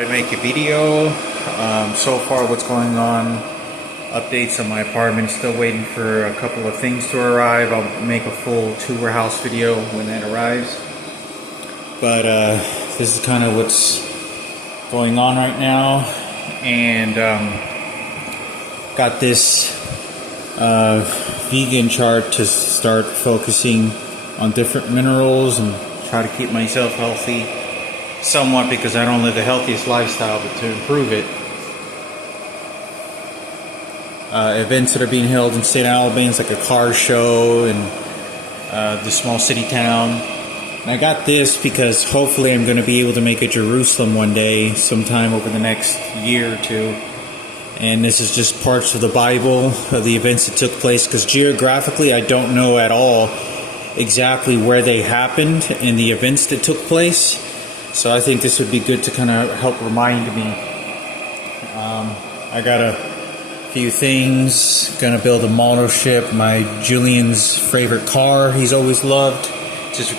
I make a video. So far what's going on, updates on my apartment, still waiting for a couple of things to arrive. I'll make a full tour house video when that arrives. But this is kind of what's going on right now. And got this vegan chart to start focusing on different minerals and try to keep myself healthy somewhat, because I don't live the healthiest lifestyle, but to improve it. Events that are being held in St. Albans, like a car show and the small city town. And I got this because hopefully I'm going to be able to make it Jerusalem one day, sometime over the next year or two. And this is just parts of the Bible, of the events that took place, because geographically I don't know at all exactly where they happened and the events that took place. So I think this would be good to kind of help remind me. I got a few things. Gonna build a motorship, my Julian's favorite car he's always loved. Just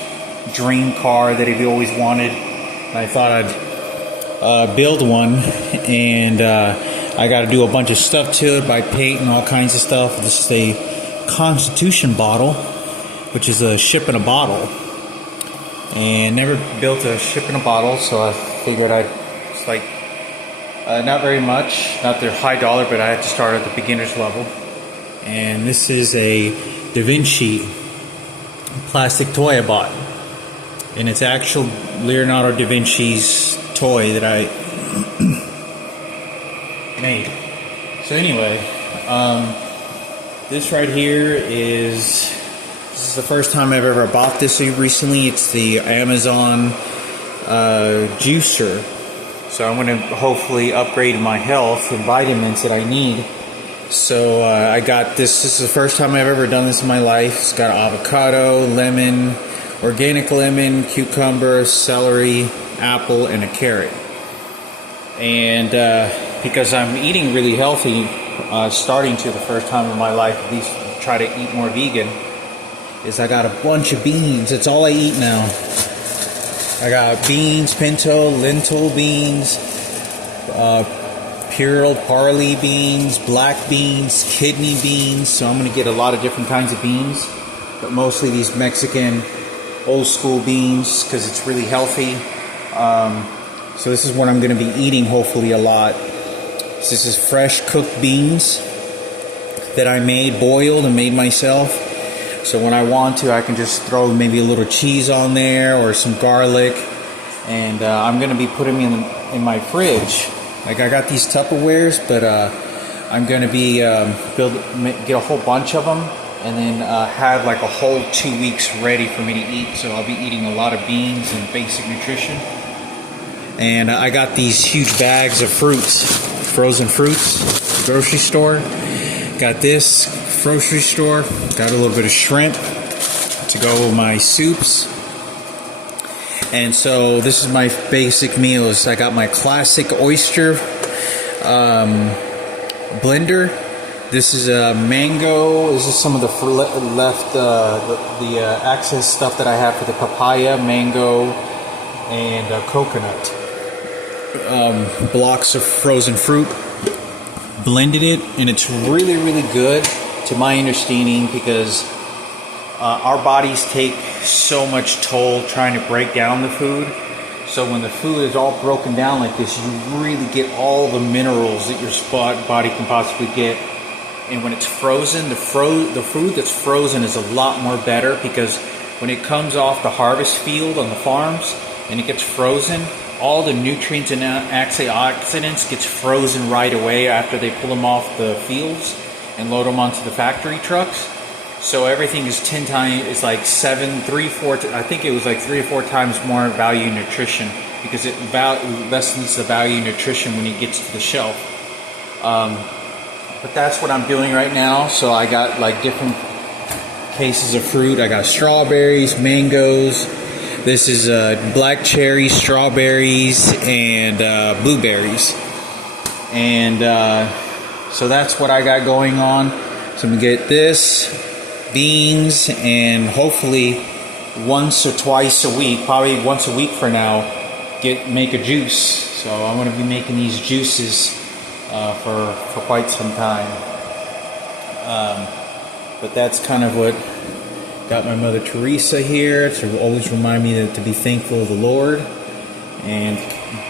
dream car that he always wanted. And I thought I'd build one, and I got to do a bunch of stuff to it, by paint and all kinds of stuff. This is a Constitution bottle, which is a ship in a bottle. And never built a ship in a bottle, so I figured it's like not very much, not their high dollar, but I had to start at the beginner's level. And this is a Da Vinci plastic toy I bought, and it's actual Leonardo da Vinci's toy that I made. So anyway, this right here is the first time I've ever bought this recently. It's the Amazon juicer. So I'm going to hopefully upgrade my health and vitamins that I need. So I got this. This is the first time I've ever done this in my life. It's got avocado, lemon, organic lemon, cucumber, celery, apple, and a carrot. And because I'm eating really healthy, starting to the first time in my life, at least try to eat more vegan, is I got a bunch of beans. That's all I eat now. I got beans, pinto, lentil beans, pure parley beans, black beans, kidney beans. So I'm going to get a lot of different kinds of beans, but mostly these Mexican old school beans, because it's really healthy. So this is what I'm going to be eating, hopefully a lot. So this is fresh cooked beans that I made, boiled and made myself. So when I want to, I can just throw maybe a little cheese on there or some garlic. And I'm going to be putting them in my fridge. Like, I got these Tupperwares, but I'm going to be get a whole bunch of them, and then have like a whole 2 weeks ready for me to eat. So I'll be eating a lot of beans and basic nutrition. And I got these huge bags of fruits, frozen fruits, grocery store. Got this grocery store. Got a little bit of shrimp to go with my soups. And so this is my basic meals. I got my classic oyster blender. This is a mango. This is some of the left excess stuff that I have for the papaya, mango, and coconut. Blocks of frozen fruit. Blended it, and it's really, really good, to my understanding, because our bodies take so much toll trying to break down the food. So when the food is all broken down like this, you really get all the minerals that your body can possibly get. And when it's frozen, the food that's frozen is a lot more better, because when it comes off the harvest field on the farms and it gets frozen, all the nutrients and antioxidants gets frozen right away after they pull them off the fields and load them onto the factory trucks. So everything is 10 times, it's like 3 or 4 times more value nutrition, because it lessens the value nutrition when it gets to the shelf. But that's what I'm doing right now. So I got like different cases of fruit. I got strawberries, mangoes. This is black cherries, strawberries, and blueberries. And so that's what I got going on. So I'm going to get this, beans, and hopefully once or twice a week, probably once a week for now, make a juice. So I'm going to be making these juices for quite some time. But that's kind of what got my Mother Teresa here, to always remind me to be thankful of the Lord and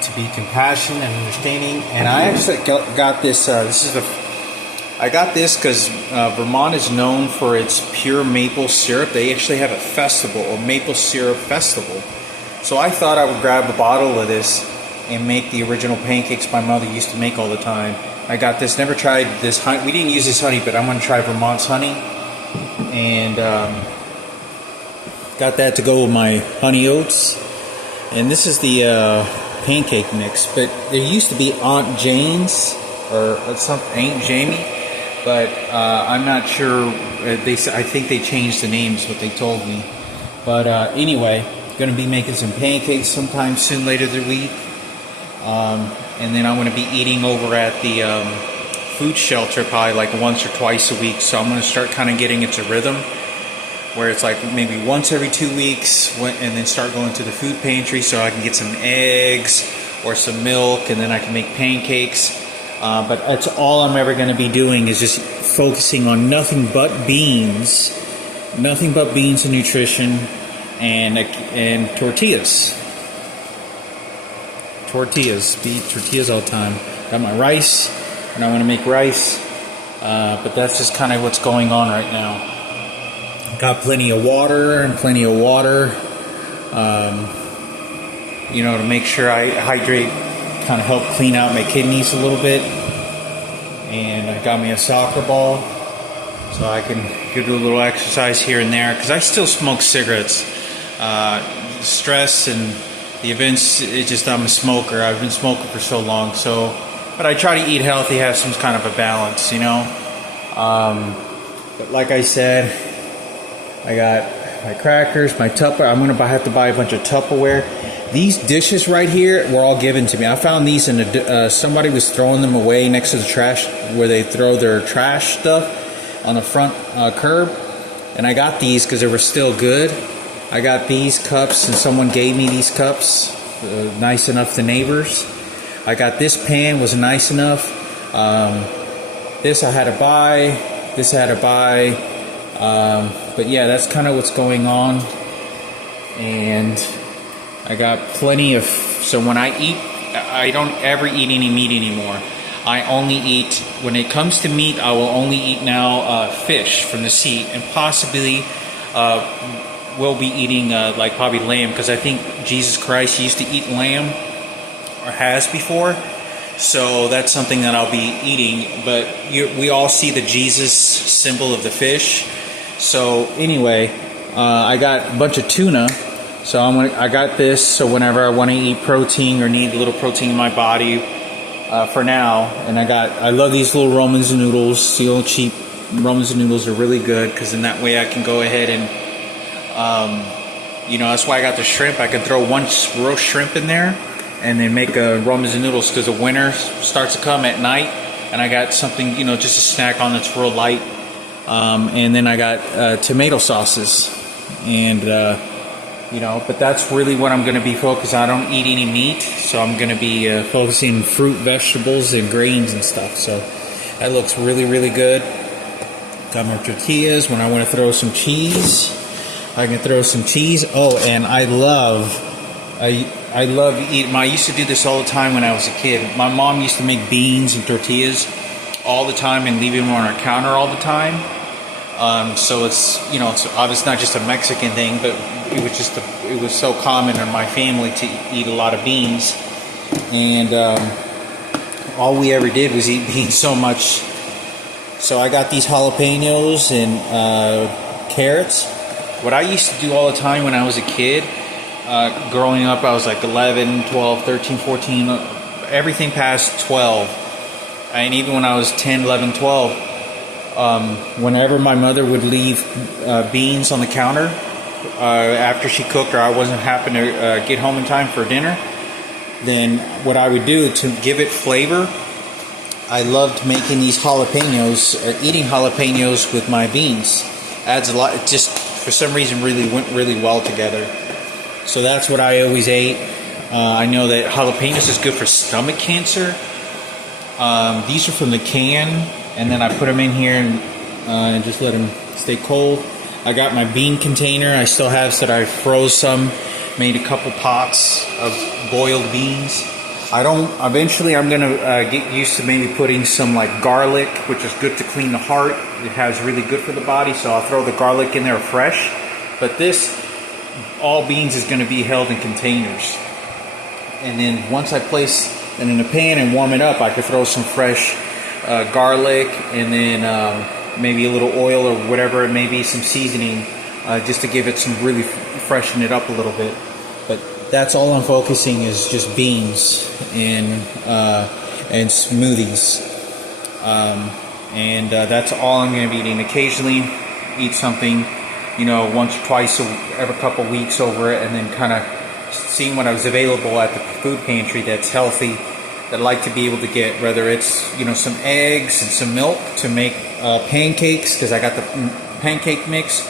to be compassionate and understanding. And I actually got this. I got this because Vermont is known for its pure maple syrup. They actually have a festival, a maple syrup festival. So I thought I would grab a bottle of this and make the original pancakes my mother used to make all the time. I got this. Never tried this honey. We didn't use this honey, but I'm going to try Vermont's honey. And got that to go with my honey oats. And this is the pancake mix. But there used to be Aunt Jane's or something, Aunt Jamie. But I'm not sure. I think they changed the names, what they told me. But anyway, going to be making some pancakes sometime soon later this week. And then I'm going to be eating over at the food shelter probably like once or twice a week. So I'm going to start kind of getting into rhythm where it's like maybe once every 2 weeks, and then start going to the food pantry so I can get some eggs or some milk, and then I can make pancakes. But that's all I'm ever going to be doing is just focusing on nothing but beans and nutrition and tortillas. Eat tortillas all the time. Got my rice, and I want to make rice, but that's just kind of what's going on right now. Got plenty of water, to make sure I hydrate, kind of help clean out my kidneys a little bit. And I got me a soccer ball, so I can do a little exercise here and there, because I still smoke cigarettes. Stress and the events, I'm a smoker. I've been smoking for so long, but I try to eat healthy, have some kind of a balance, But like I said, I got my crackers, my Tupperware. I'm going to have to buy a bunch of Tupperware. These dishes right here were all given to me. I found these somebody was throwing them away next to the trash, where they throw their trash stuff on the front curb. And I got these because they were still good. I got these cups, and someone gave me these cups, nice enough to neighbors. I got this pan, was nice enough. This I had to buy. But yeah, that's kind of what's going on. And I got plenty of. So when I eat, I don't ever eat any meat anymore. I only eat, when it comes to meat, I will only eat now fish from the sea, and possibly we'll be eating like probably lamb, because I think Jesus Christ used to eat lamb, or has before. So that's something that I'll be eating. But we all see the Jesus symbol of the fish. So anyway, I got a bunch of tuna. So I got this. So whenever I want to eat protein or need a little protein in my body, for now. And I love these little Roman's noodles. The old cheap Roman's noodles are really good, because in that way I can go ahead and that's why I got the shrimp. I can throw one roast shrimp in there and then make a Roman's noodles, because the winter starts to come at night, and I got something, just a snack on that's real light. And then I got tomato sauces, and but that's really what I'm going to be focused on. I don't eat any meat, so I'm going to be focusing on fruit, vegetables, and grains and stuff. So that looks really, really good. Got my tortillas. When I want to throw some cheese, I can throw some cheese. Oh, and I love eating. I used to do this all the time when I was a kid. My mom used to make beans and tortillas all the time and leave them on our counter all the time. So it's obviously not just a Mexican thing, but it was so common in my family to eat a lot of beans, and all we ever did was eat beans so much. So I got these jalapenos and carrots. What I used to do all the time when I was a kid, growing up, I was like 11, 12, 13, 14, everything past 12. And even when I was 10, 11, 12, whenever my mother would leave beans on the counter after she cooked, or I wasn't happen to get home in time for dinner, then what I would do to give it flavor, I loved making these jalapenos, eating jalapenos with my beans. Adds a lot. It just, for some reason, really went really well together. So that's what I always ate. I know that jalapenos is good for stomach cancer. These are from the can, and then I put them in here and just let them stay cold. I got my bean container. I still have so that I froze some, made a couple pots of boiled beans. Eventually I'm gonna get used to maybe putting some like garlic, which is good to clean the heart. It has really good for the body, so I'll throw the garlic in there fresh. But all beans is gonna be held in containers. And then once I place it in a pan and warm it up, I could throw some fresh garlic and then maybe a little oil or whatever it may be, some seasoning, just to give it some really freshen it up a little bit. But that's all I'm focusing is just beans and smoothies, and that's all I'm going to be eating. Occasionally, eat something, once or twice every couple weeks over it, and then kind of seeing what was available at the food pantry that's healthy. That I like to be able to get, whether it's some eggs and some milk to make pancakes, because I got the pancake mix,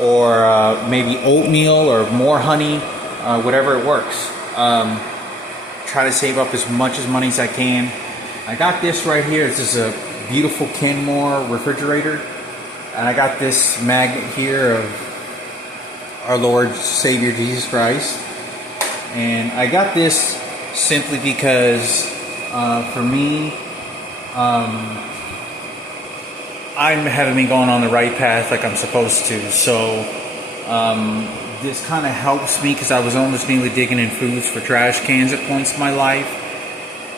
or maybe oatmeal or more honey. Whatever it works. Try to save up as much money as I can. I got this right here. This is a beautiful Kenmore refrigerator. And I got this magnet here of our Lord Savior Jesus Christ. And I got this simply because for me, I haven't been going on the right path like I'm supposed to. So this kind of helps me because I was almost nearly digging in foods for trash cans at points in my life.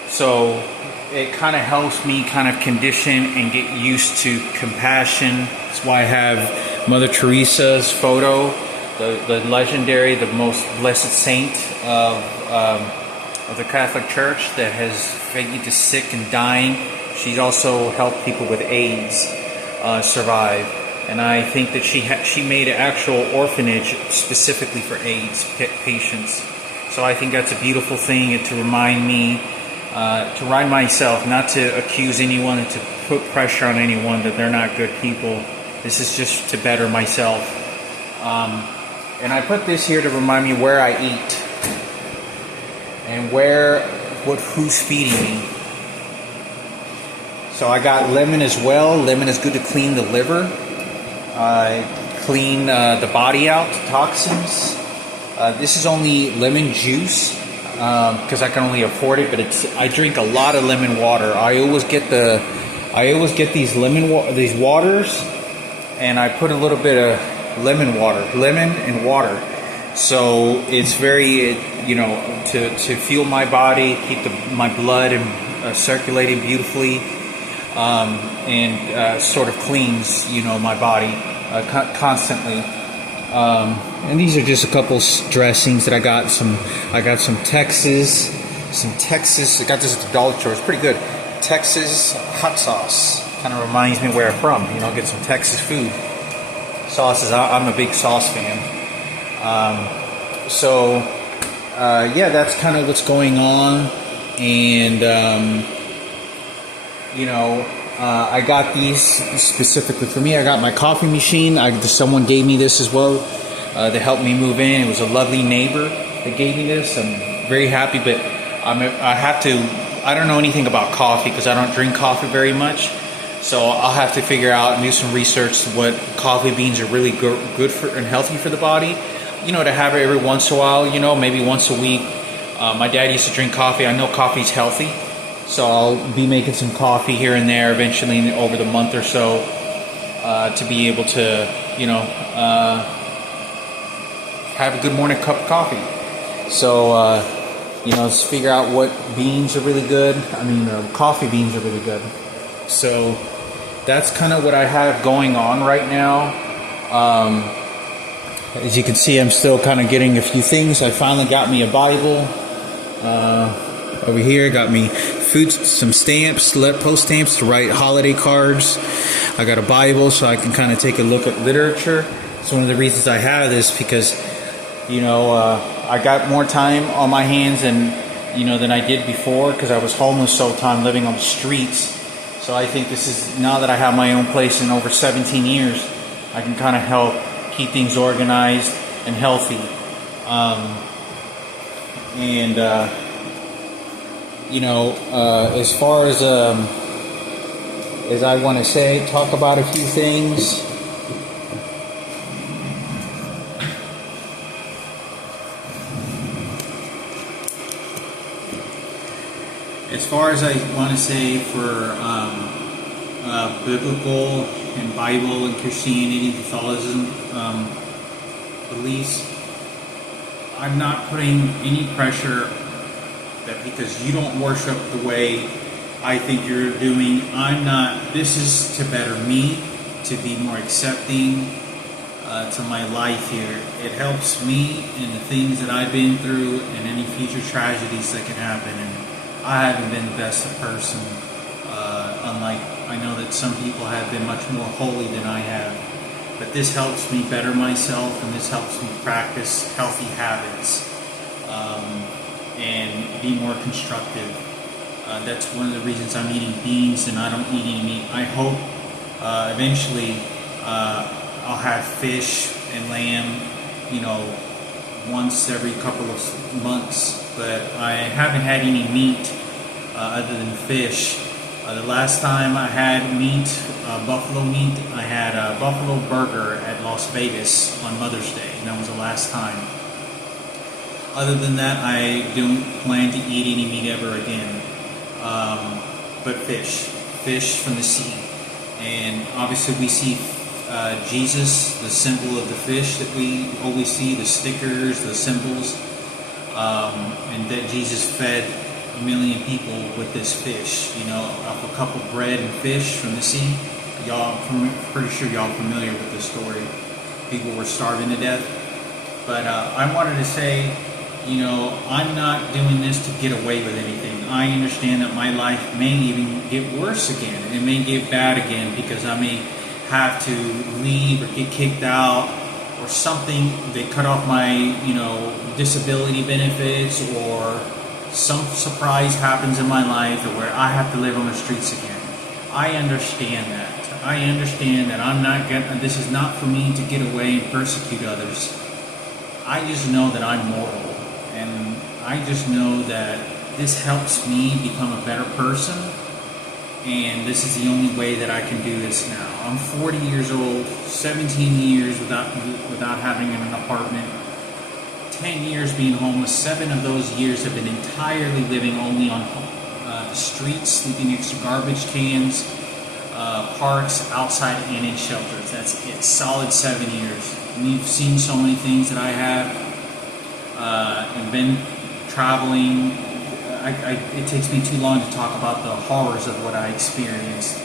So it kind of helps me kind of condition and get used to compassion. That's why I have Mother Teresa's photo, the legendary, the most blessed saint of the Catholic Church that has fed the sick and dying. She's also helped people with AIDS survive. And I think that she made an actual orphanage specifically for AIDS patients. So I think that's a beautiful thing, and to remind me, to remind myself not to accuse anyone and to put pressure on anyone that they're not good people. This is just to better myself. And I put this here to remind me where I eat and who's feeding me. So I got lemon as well. Lemon is good to clean the liver. Clean the body out, toxins. This is only lemon juice because I can only afford it, but I drink a lot of lemon water. I always get these these waters, and I put a little bit of lemon and water. So it's very to fuel my body, keep my blood and circulating beautifully. And sort of cleans, my body constantly. And these are just a couple dressings that I got. I got some Texas. I got this at the Dollar Store. It's pretty good. Texas hot sauce. Kind of reminds me where I'm from. Get some Texas food. Sauces. I'm a big sauce fan. Yeah, that's kind of what's going on. And I got these specifically for me. I got my coffee machine. Someone gave me this as well to help me move in. It was a lovely neighbor that gave me this. I'm very happy, but I don't know anything about coffee because I don't drink coffee very much. So I'll have to figure out and do some research what coffee beans are really good for and healthy for the body. To have it every once in a while, maybe once a week. My dad used to drink coffee. I know coffee's healthy. So I'll be making some coffee here and there eventually over the month or so to be able to, have a good morning cup of coffee. So, let's figure out what beans are really good. Coffee beans are really good. So that's kind of what I have going on right now. As you can see, I'm still kind of getting a few things. I finally got me a Bible. Over here, got me some stamps, post stamps to write holiday cards. I got a Bible so I can kind of take a look at literature. It's one of the reasons I have this because, I got more time on my hands than I did before because I was homeless all the time, living on the streets. So I think this is, now that I have my own place in over 17 years, I can kind of help keep things organized and healthy. And as far as I want to talk about a few things. As far as I want to say for biblical and Bible and Christianity, Catholicism beliefs, I'm not putting any pressure that because you don't worship the way I think you're doing, this is to better me, to be more accepting to my life here. It helps me in the things that I've been through and any future tragedies that can happen. And I haven't been the best person, unlike I know that some people have been much more holy than I have. But this helps me better myself, and this helps me practice healthy habits and be more constructive. That's one of the reasons I'm eating beans and I don't eat any meat. I hope eventually I'll have fish and lamb, once every couple of months. But I haven't had any meat other than fish. The last time I had meat, buffalo meat, I had a buffalo burger at Las Vegas on Mother's Day, and that was the last time. Other than that, I don't plan to eat any meat ever again. But fish from the sea. And obviously we see Jesus, the symbol of the fish that we always see, the stickers, the symbols, and that Jesus fed 1 million people with this fish, off a cup of bread and fish from the sea. I'm pretty sure y'all are familiar with this story. People were starving to death. But I wanted to say, I'm not doing this to get away with anything. I understand that my life may even get worse again. It may get bad again because I may have to leave or get kicked out or something. They cut off my, disability benefits, or some surprise happens in my life where I have to live on the streets again. I understand that. I understand that this is not for me to get away and persecute others. I just know that I'm mortal. And I just know that this helps me become a better person. And this is the only way that I can do this now. I'm 40 years old, 17 years without having an apartment, 10 years being homeless. 7 of those years have been entirely living only on the streets, sleeping next to garbage cans, parks, outside, and in shelters. That's it. Solid 7 years. And you've seen so many things that I have, and been traveling. It takes me too long to talk about the horrors of what I experienced.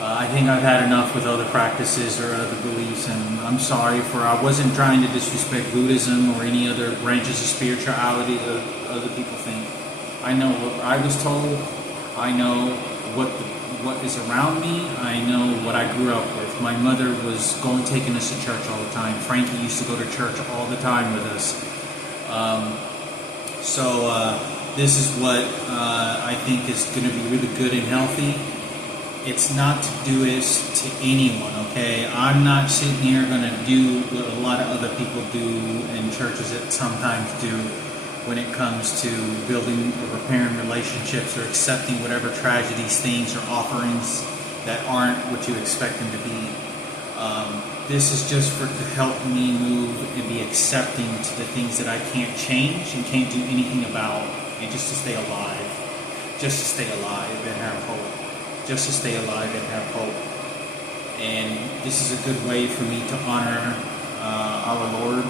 I think I've had enough with other practices or other beliefs, and I'm sorry I wasn't trying to disrespect Buddhism or any other branches of spirituality that other people think. I know what I was told. I know what is around me. I know what I grew up with. My mother was taking us to church all the time. Frankie used to go to church all the time with us. This is what I think is going to be really good and healthy. It's not to do this to anyone, okay? I'm not sitting here going to do what a lot of other people do in churches that sometimes do when it comes to building or repairing relationships or accepting whatever tragedies, things, or offerings that aren't what you expect them to be. This is just to help me move and be accepting to the things that I can't change and can't do anything about, and just to stay alive. Just to stay alive and have hope. Just to stay alive and have hope. And this is a good way for me to honor our Lord,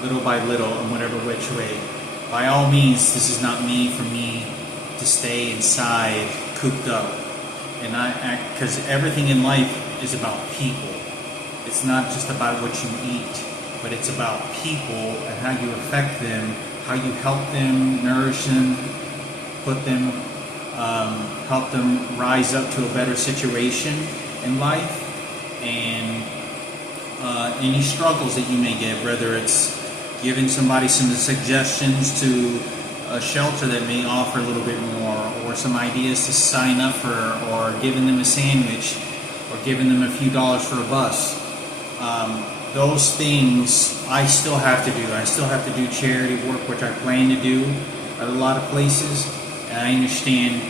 little by little, in whatever which way. By all means, this is not for me to stay inside, cooped up. And because everything in life is about people. It's not just about what you eat, but it's about people and how you affect them, how you help them, nourish them, help them rise up to a better situation in life, and any struggles that you may get, whether it's giving somebody some suggestions to a shelter that may offer a little bit more, or some ideas to sign up for, or giving them a sandwich, or giving them a few dollars for a bus. those things I still have to do. I still have to do charity work, which I plan to do at a lot of places. And I understand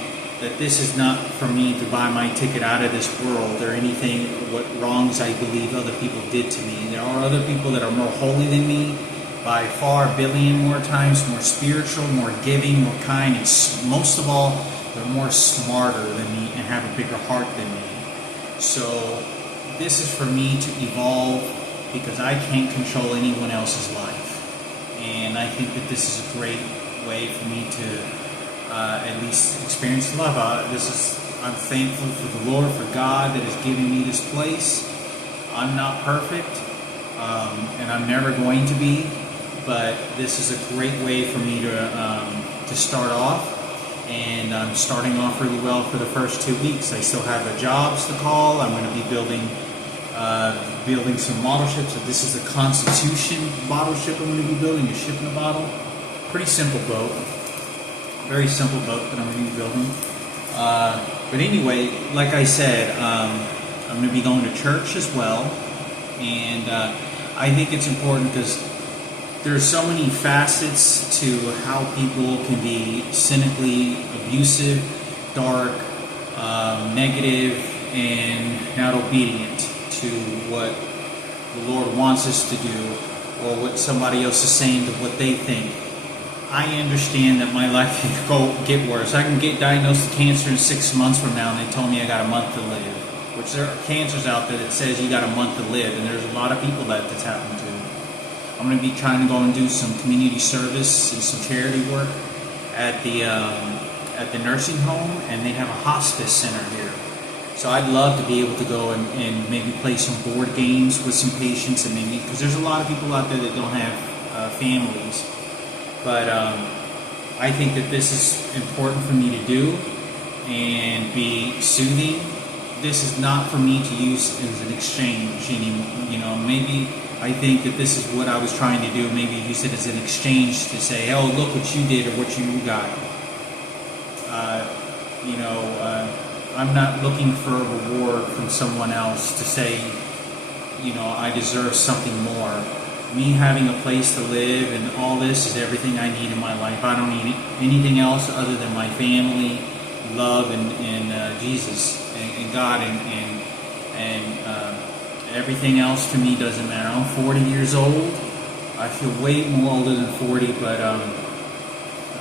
that this is not for me to buy my ticket out of this world or anything, what wrongs I believe other people did to me. There are other people that are more holy than me, by far a billion more times, more spiritual, more giving, more kind, and most of all, they're more smarter than me and have a bigger heart than me. So this is for me to evolve, because I can't control anyone else's life. And I think that this is a great way for me to at least experience love. I'm thankful for the Lord, for God that has given me this place. I'm not perfect, and I'm never going to be, but this is a great way for me to start off. And I'm starting off really well for the first 2 weeks. I still have jobs to call. I'm going to be building some model ships. So this is the Constitution bottle ship I'm going to be building, a ship in a bottle. Pretty simple boat. Very simple boat that I'm going to be building. But anyway, like I said, I'm going to be going to church as well. And I think it's important because there are so many facets to how people can be cynically abusive, dark, negative, and not obedient to what the Lord wants us to do, or what somebody else is saying to what they think. I understand that my life can get worse. I can get diagnosed with cancer in 6 months from now, and they told me I got a month to live. Which there are cancers out there that says you got a month to live, and there's a lot of people that's happened to. I'm going to be trying to go and do some community service and some charity work at the nursing home, and they have a hospice center here. So I'd love to be able to go and maybe play some board games with some patients, and maybe, because there's a lot of people out there that don't have families. But I think that this is important for me to do and be soothing. This is not for me to use as an exchange anymore. Maybe I think that this is what I was trying to do. Maybe use it as an exchange to say, oh, look what you did or what you got. I'm not looking for a reward from someone else to say, I deserve something more. Me having a place to live and all this is everything I need in my life. I don't need anything else other than my family, love, and Jesus and God, and everything else to me doesn't matter. I'm 40 years old. I feel way more older than 40, but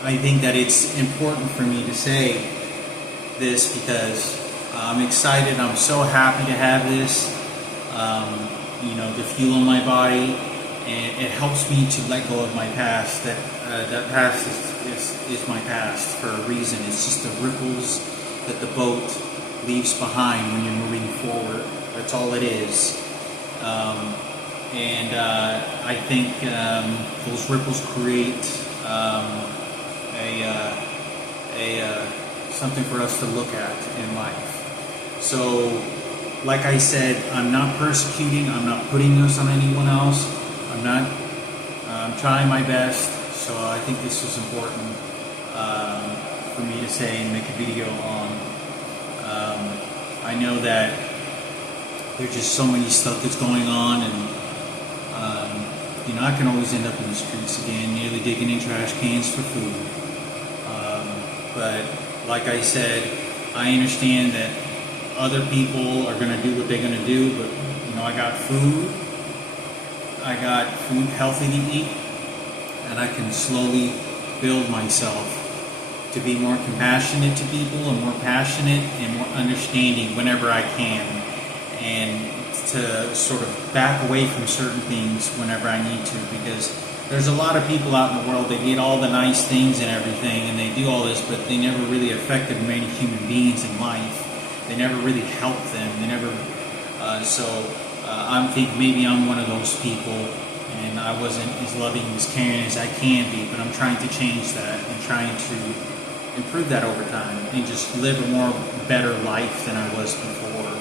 I think that it's important for me to say this because I'm excited. I'm so happy to have this. The fuel in my body. And it helps me to let go of my past. That past is my past for a reason. It's just the ripples that the boat leaves behind when you're moving forward. That's all it is. I think those ripples create something for us to look at in life. So, like I said, I'm not persecuting. I'm not putting this on anyone else. I'm trying my best, so I think this is important for me to say and make a video on. I know that there's just so many stuff that's going on, and I can always end up in the streets again, nearly digging in trash cans for food. But like I said, I understand that other people are going to do what they're going to do, but I got food. I got food healthy to eat, and I can slowly build myself to be more compassionate to people and more passionate and more understanding whenever I can, and to sort of back away from certain things whenever I need to, because there's a lot of people out in the world that get all the nice things and everything, and they do all this, but they never really affected many human beings in life. They never really helped them. They never, I think maybe I'm one of those people, and I wasn't as loving, as caring as I can be, but I'm trying to change that and trying to improve that over time and just live a better life than I was before.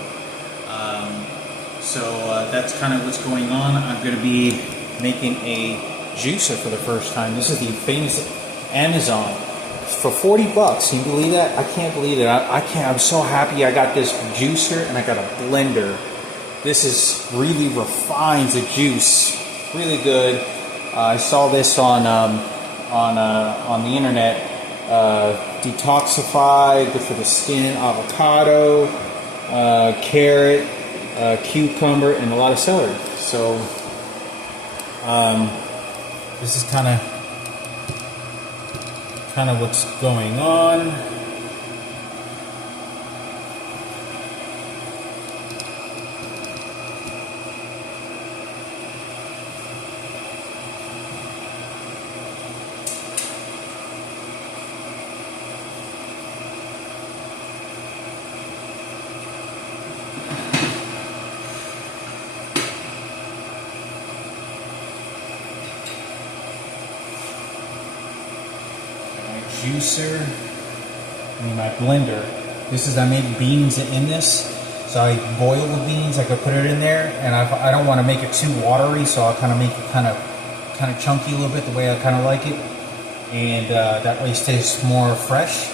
That's kind of what's going on. I'm going to be making a juicer for the first time. This is the famous Amazon for $40. Can you believe that? I can't believe it. I can't. I'm so happy I got this juicer and I got a blender. This is really refines the juice, really good. I saw this on the internet. Detoxify, good for the skin. Avocado, carrot, cucumber, and a lot of celery. So this is kind of what's going on. Juicer, my blender. I made beans in this, so I boil the beans. I could put it in there, and I don't want to make it too watery, so I'll kind of make it kind of chunky a little bit, the way I kind of like it, and that way it tastes more fresh.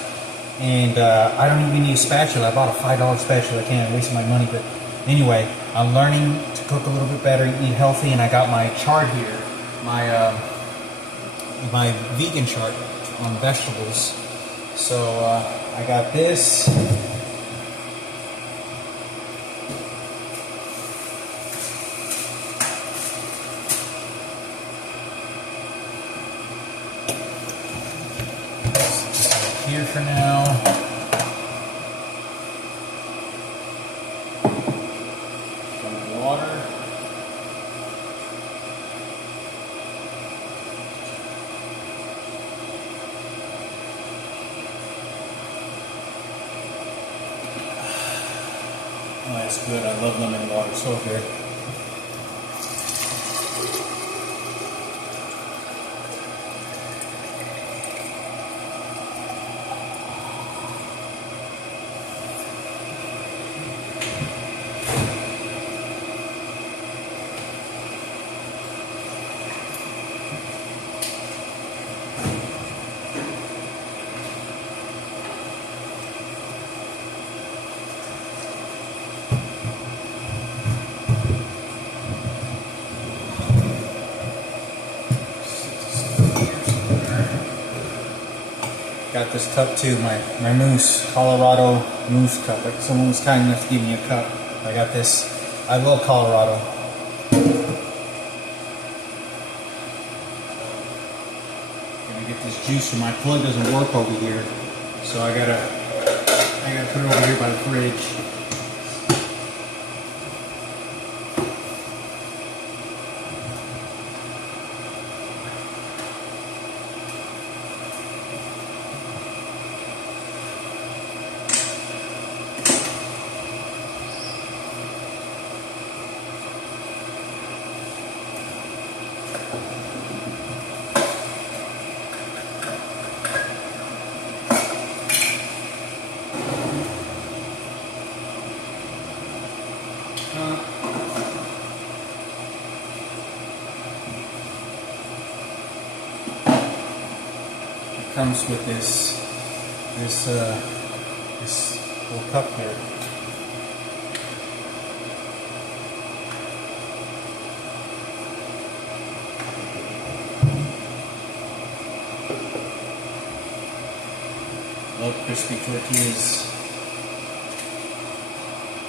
And I don't even need a spatula. I bought a $5 spatula. I can't waste my money, but anyway, I'm learning to cook a little bit better, eat healthy, and I got my chart here, my vegan chart on vegetables. So I got this. Just here for now. Some water. Oh, that's good. I love lemon water. So good. Got this cup too, my Moose, Colorado Moose cup. Like someone was kind enough to give me a cup. I got this. I love Colorado. Gonna get this juicer. My plug doesn't work over here, so I gotta put it over here by the fridge. It comes with this little cup here. Love crispy tortillas.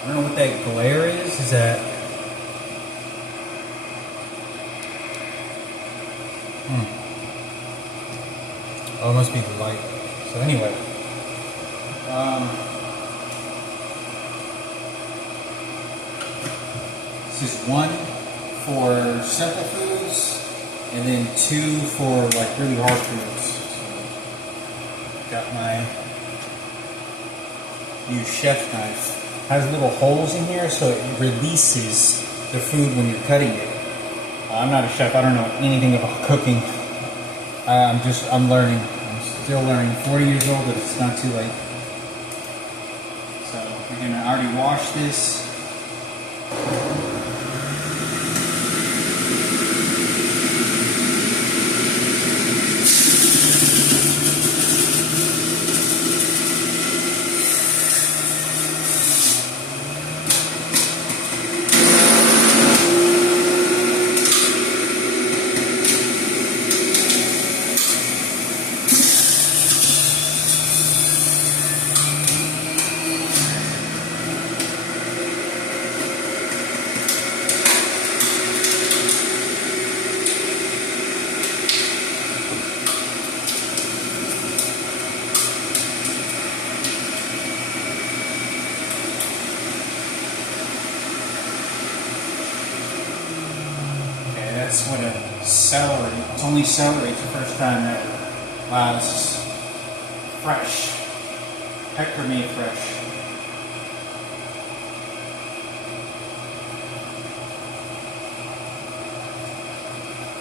I don't know what that glare is. Is that? Oh, it must be the light. So anyway, this is 1 for simple foods, and then 2 for like really hard foods. So, got my new chef knife. Has little holes in here, so it releases the food when you're cutting it. I'm not a chef. I don't know anything about cooking. I'm learning. I'm still learning. 40 years old, but it's not too late. So we're gonna already wash this. carrots with a celery. It's only celery. It's the first time ever. Wow, this is fresh. Hector made fresh.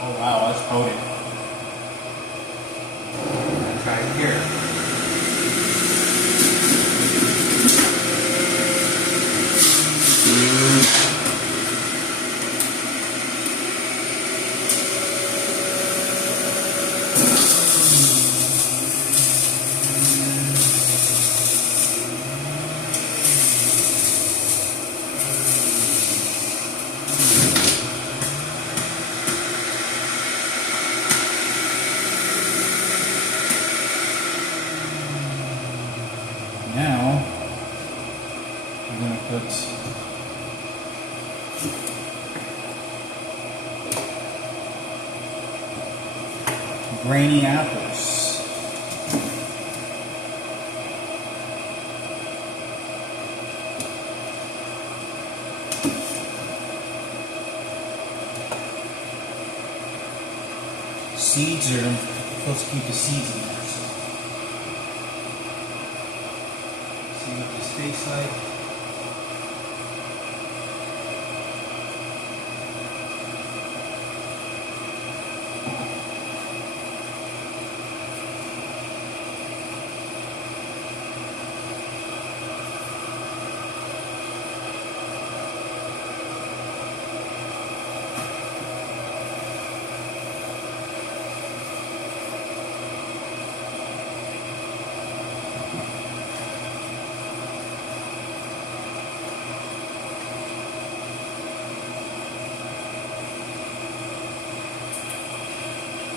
Oh wow, that's potent. Try it here. Now, I'm going to put grainy apples. Seeds are supposed to keep the seeds in there. So. See what this tastes like.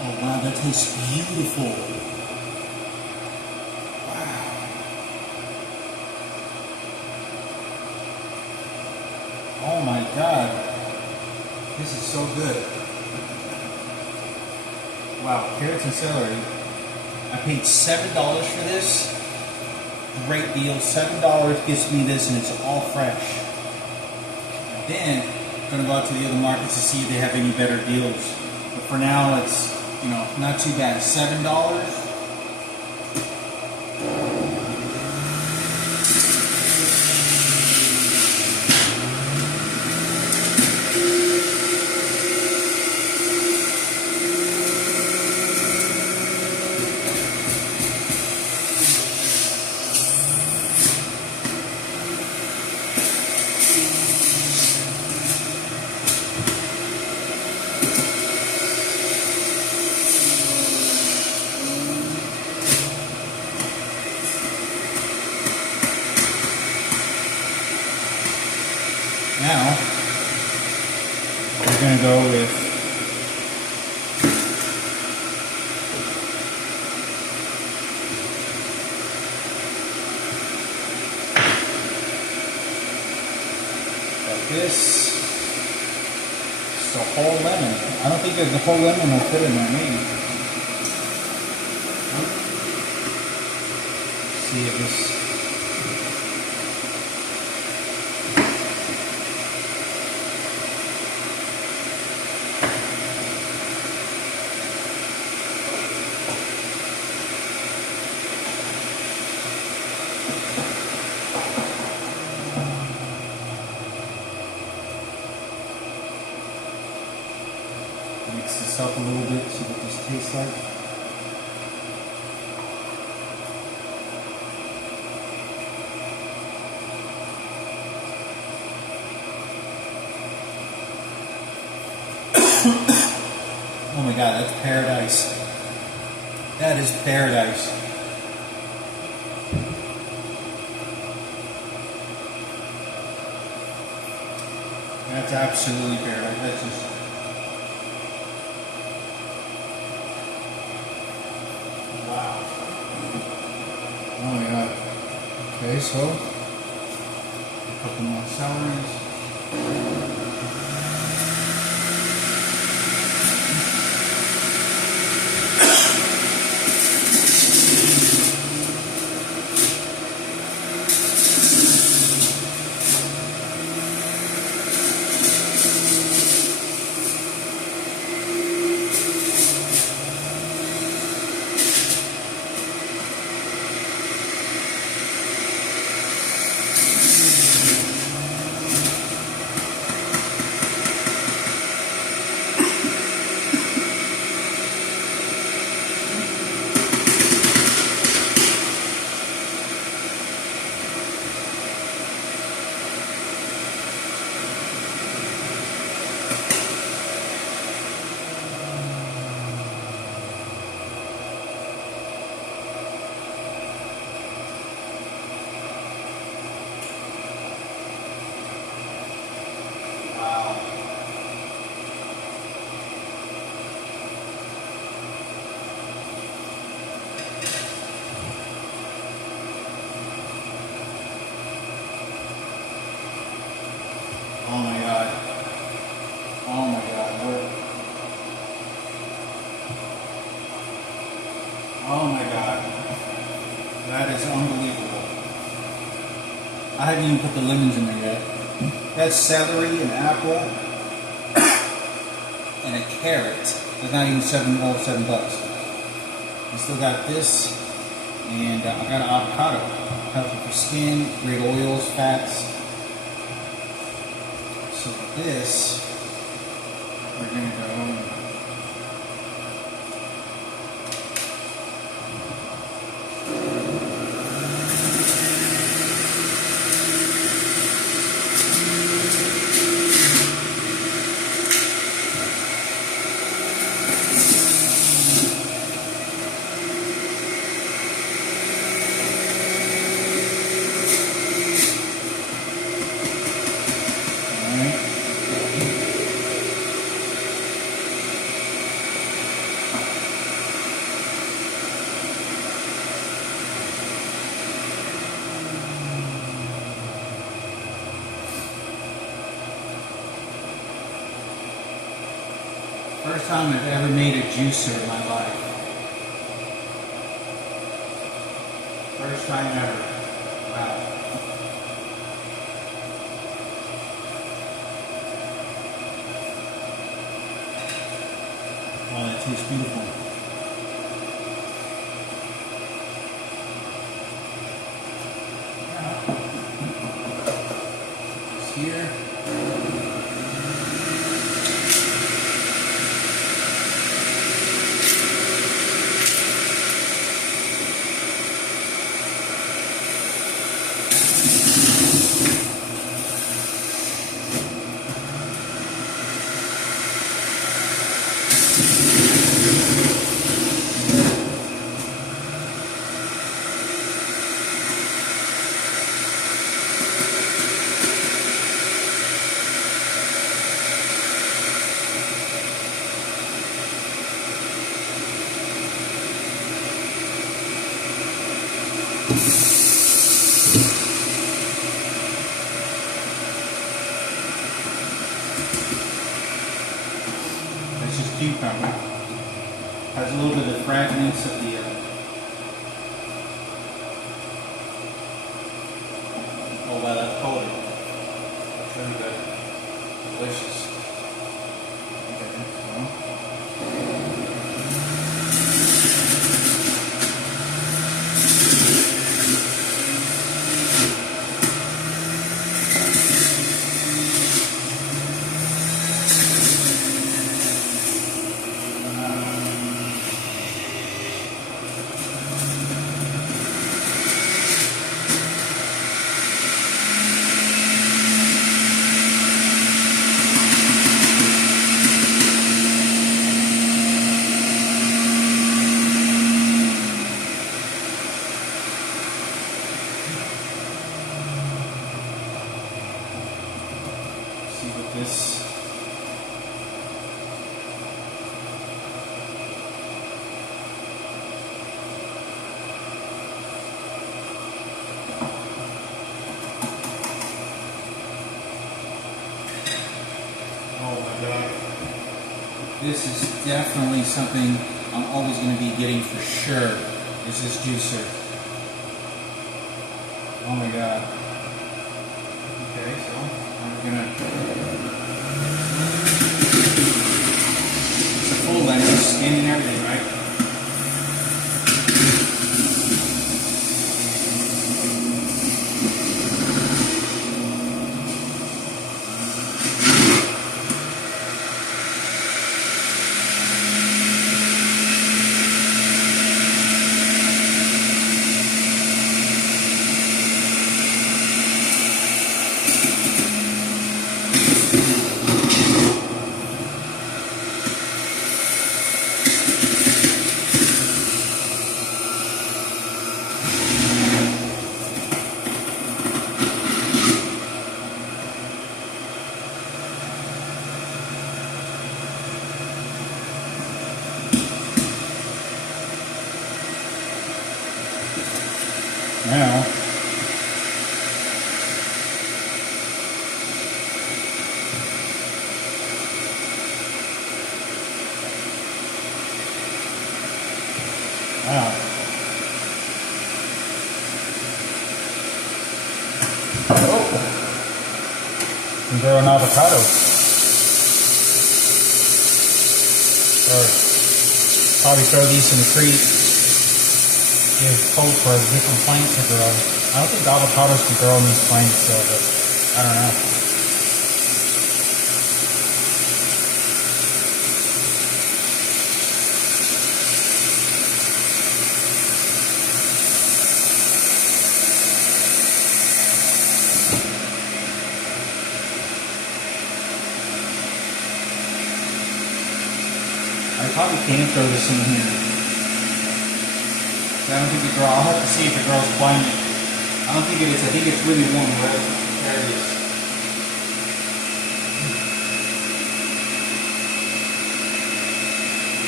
Oh wow, that tastes beautiful. Wow. Oh my God. This is so good. Wow, carrots and celery. I paid $7 for this. Great deal. $7 gets me this and it's all fresh. And then I'm gonna go out to the other markets to see if they have any better deals. But for now it's, you know, not too bad. $7. Now, we're going to go with like this. It's a whole lemon. I don't think that the whole lemon will fit in there, maybe. See if this. Mix this up a little bit, see what this tastes like. Oh my God, that's paradise. That is paradise. That's absolutely paradise. That's just. Wow. Oh my God. Okay, so a couple more celeries. That is unbelievable. I haven't even put the lemons in there yet. That's celery, an apple, and a carrot. It's not even $7. We still got this, and I got an avocado. Healthy for skin, great oils, fats. So this, we're gonna go. First time I've ever made a juicer in my life. First time ever. Wow. Oh, that tastes beautiful. It's here. That's just cucumber. Has a little bit of fragments of the oh wow, that's cold. That's really good. Delicious. Okay, well. See what this. Oh my God. This is definitely something I'm always going to be getting for sure. Is this juicer. Oh my God. Okay, so I'm gonna. It's a full lemon, skin and everything, right? Now, wow. I'm growing avocados. Or probably throw these in the creek. Give hope for a different plant to grow. I don't think avocados can grow in these plants, so but I don't know. I probably can throw this in here. I don't think it grows. I'll have to see if it grows climate. I don't think it is. I think it's really warm areas.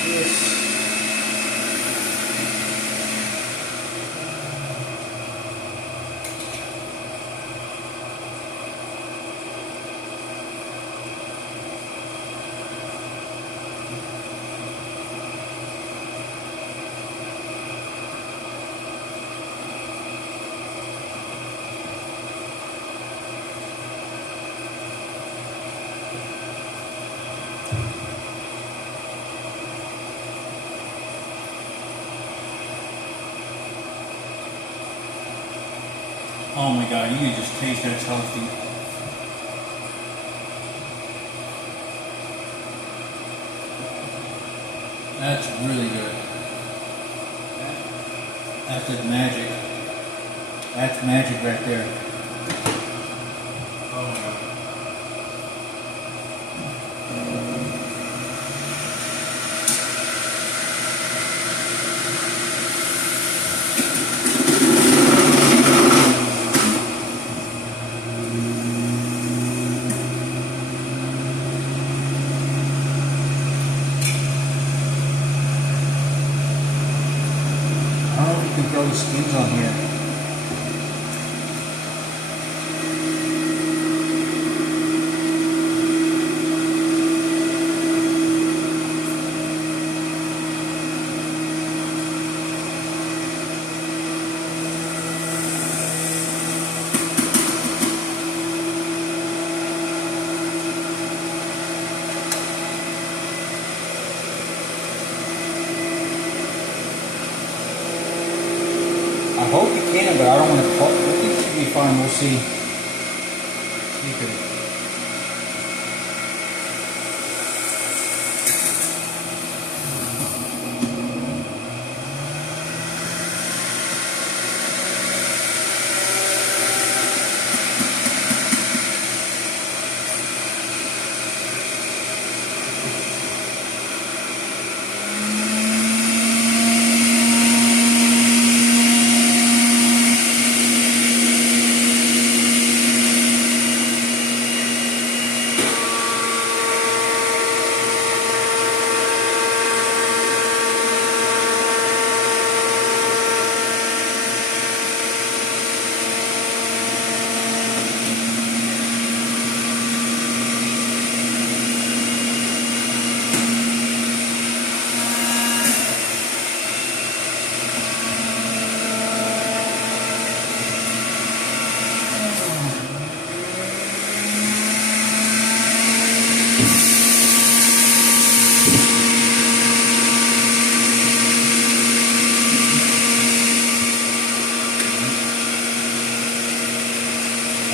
Yes. Oh my god, you can just taste that's healthy. That's really good. That's just magic. That's magic right there. Oh my god. I don't know if you can throw the skins on here. I hope you can, but I don't want to call. I think it should be fine. We'll see. You can.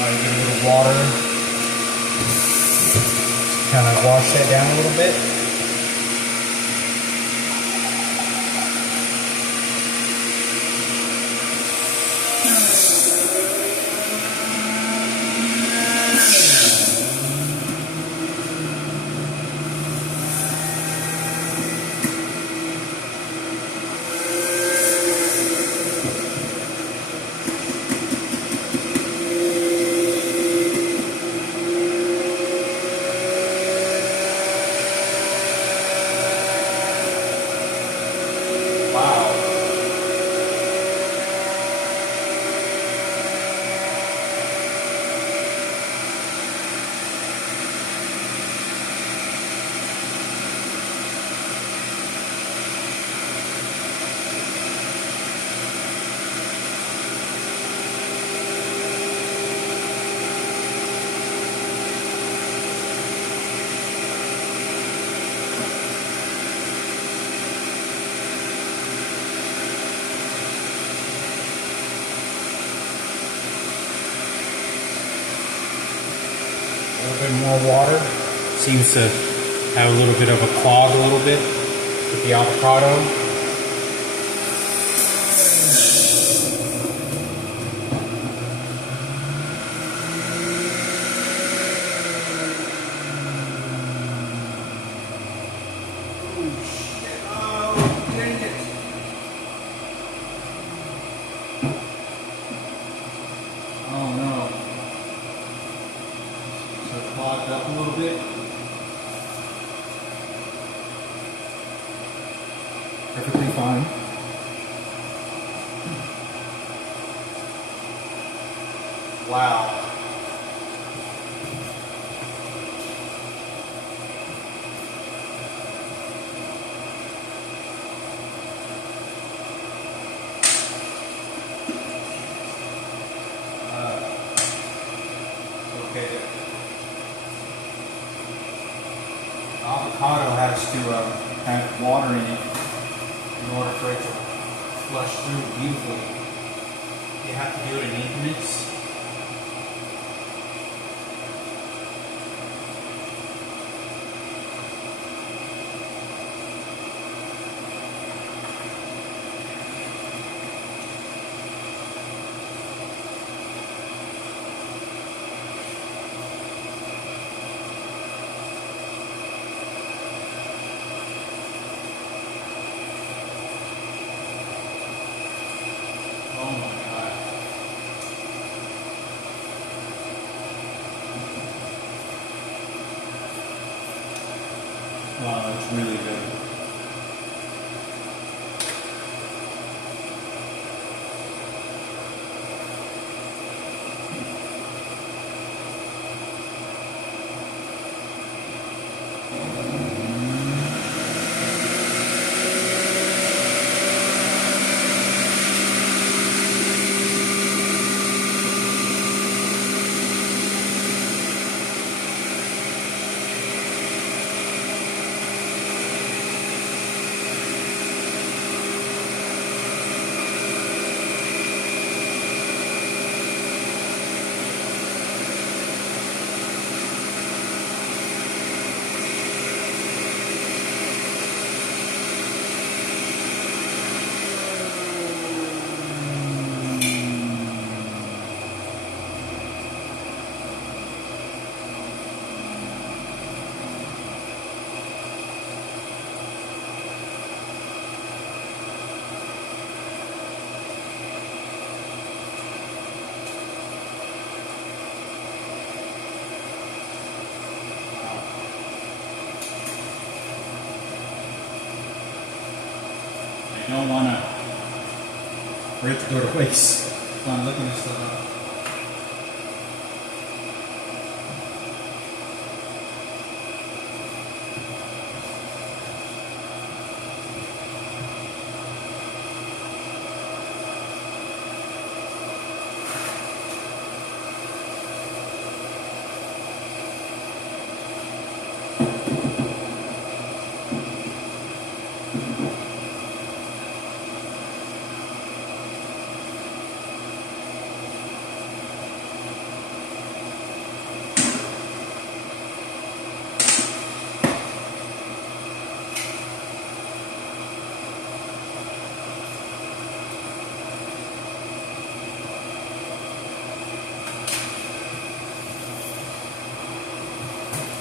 Get a little water, kind of wash that down a little bit. little bit more water. Seems to have a little bit of a clog a little bit with the avocado. Oh no. So it clogged up a little bit. Perfectly fine. Wow. Okay. Avocado has to have water in it in order for it to flush through beautifully. You have to do it in increments. Oh my God. Wow, that's really good. I don't want for it to go to waste. So I'm looking this stuff up.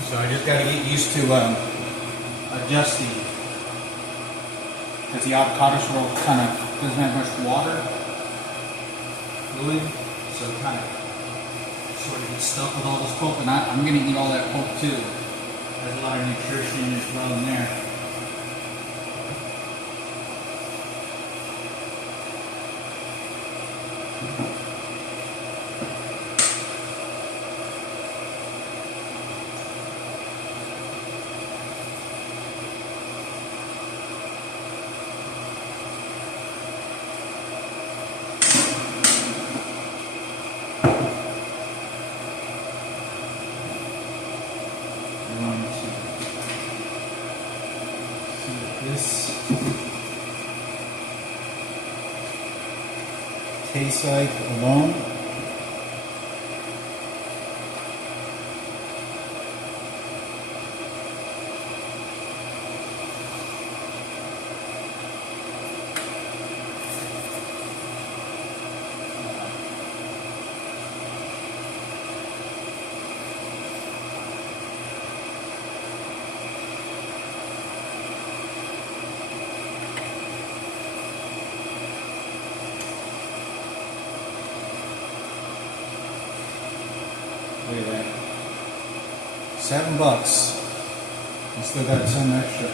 So I just got to get used to adjusting, because the avocado swirl kind of doesn't have much water fluid, so it kind of sort of gets stuck with all this pulp, and I'm going to eat all that pulp too. There's a lot of nutrition as well in there. This tastes like alone. Look at that. $7. I still got some extra.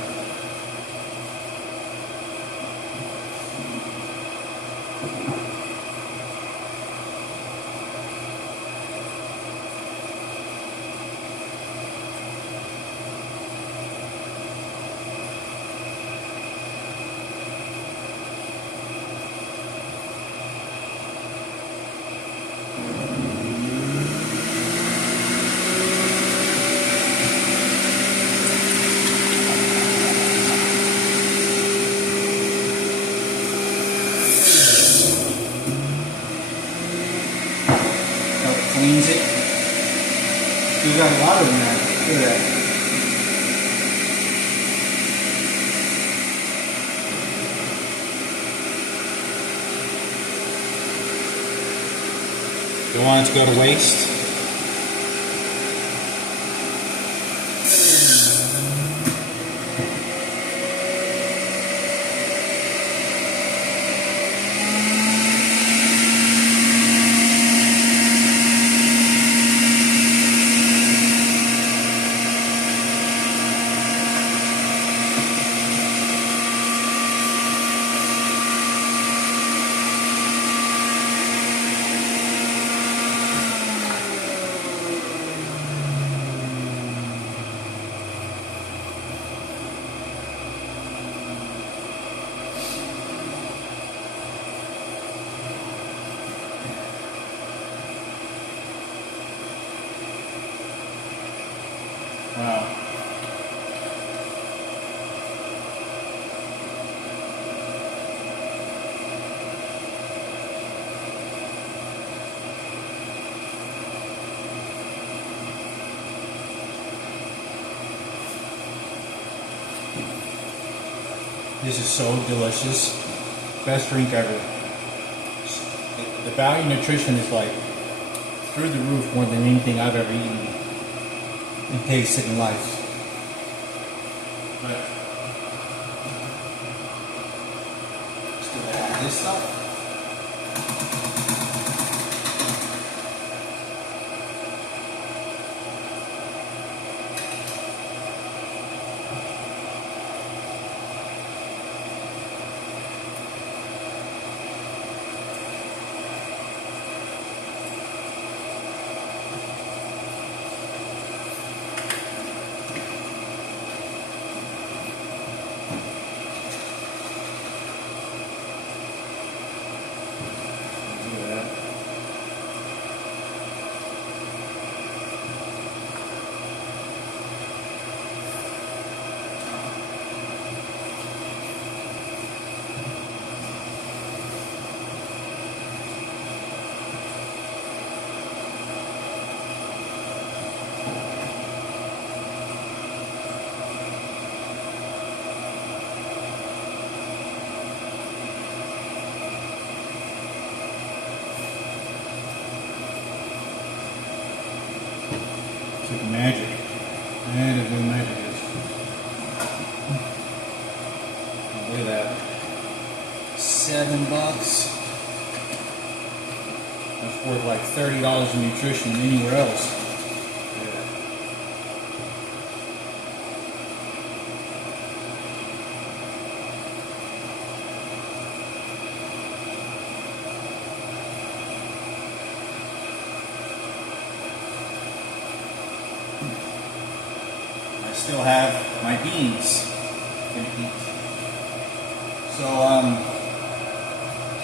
Cleans it. We got a lot of them now. Look at that. Don't want it to go to waste. Wow. This is so delicious. Best drink ever. The value nutrition is like through the roof more than anything I've ever eaten and tasted in life. But still add this stuff. Magic. And it's what magic is. Look at that. $7. That's worth like $30 in nutrition anywhere else. Still have my beans to eat. So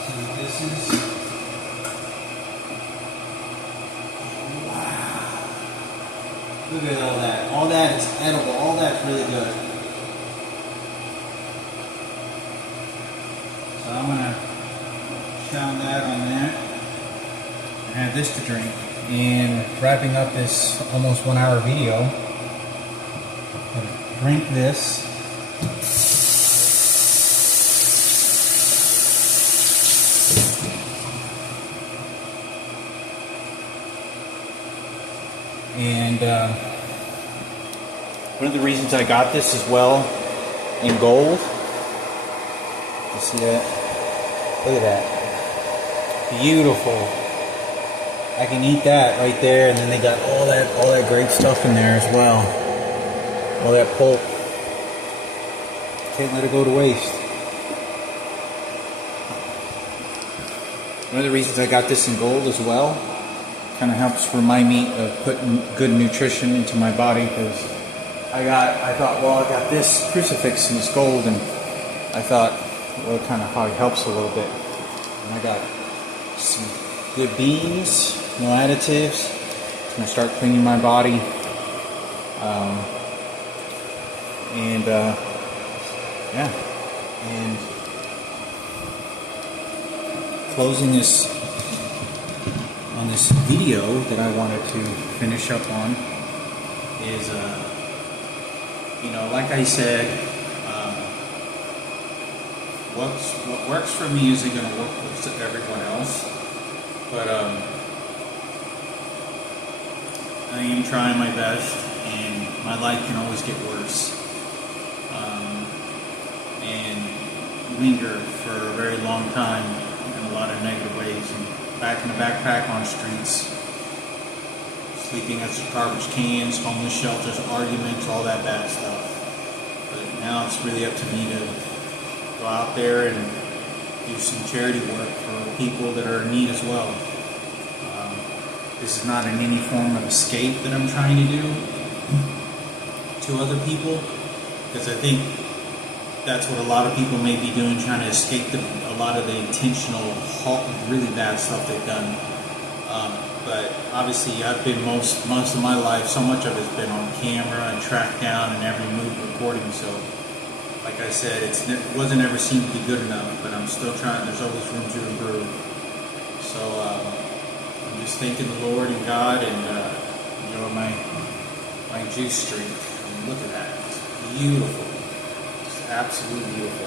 see, this is, wow. Look at all that. All that is edible. All that's really good. So I'm gonna shine that on there and have this to drink. And wrapping up this almost 1 hour video, drink this. And one of the reasons I got this as well in gold, you see that? Look at that. Beautiful. I can eat that right there, and then they got all that great stuff in there as well. All that pulp. Can't let it go to waste. One of the reasons I got this in gold as well, kind of helps remind me of putting good nutrition into my body, because I thought, well, I got this crucifix and it's gold, and I thought, well, it kind of probably helps a little bit. And I got some good beans, no additives. I'm gonna start cleaning my body, yeah, and closing this on this video that I wanted to finish up on is, like I said, what works for me isn't going to work for everyone else, but I am trying my best, and my life can always get worse, and linger for a very long time in a lot of negative ways, and back in the backpack on streets, sleeping at garbage cans, homeless shelters, arguments, all that bad stuff. But now it's really up to me to go out there and do some charity work for people that are in need as well. This is not in any form of escape that I'm trying to do to other people, because I think that's what a lot of people may be doing, trying to escape a lot of the intentional, really bad stuff they've done. But obviously, I've been most of my life, so much of it's been on camera and tracked down, and every move recording. So, like I said, it wasn't ever seemed to be good enough. But I'm still trying. There's always room to improve. So I'm just thanking the Lord and God, and enjoy my juice streak. I mean, look at that, it's beautiful. Absolutely beautiful.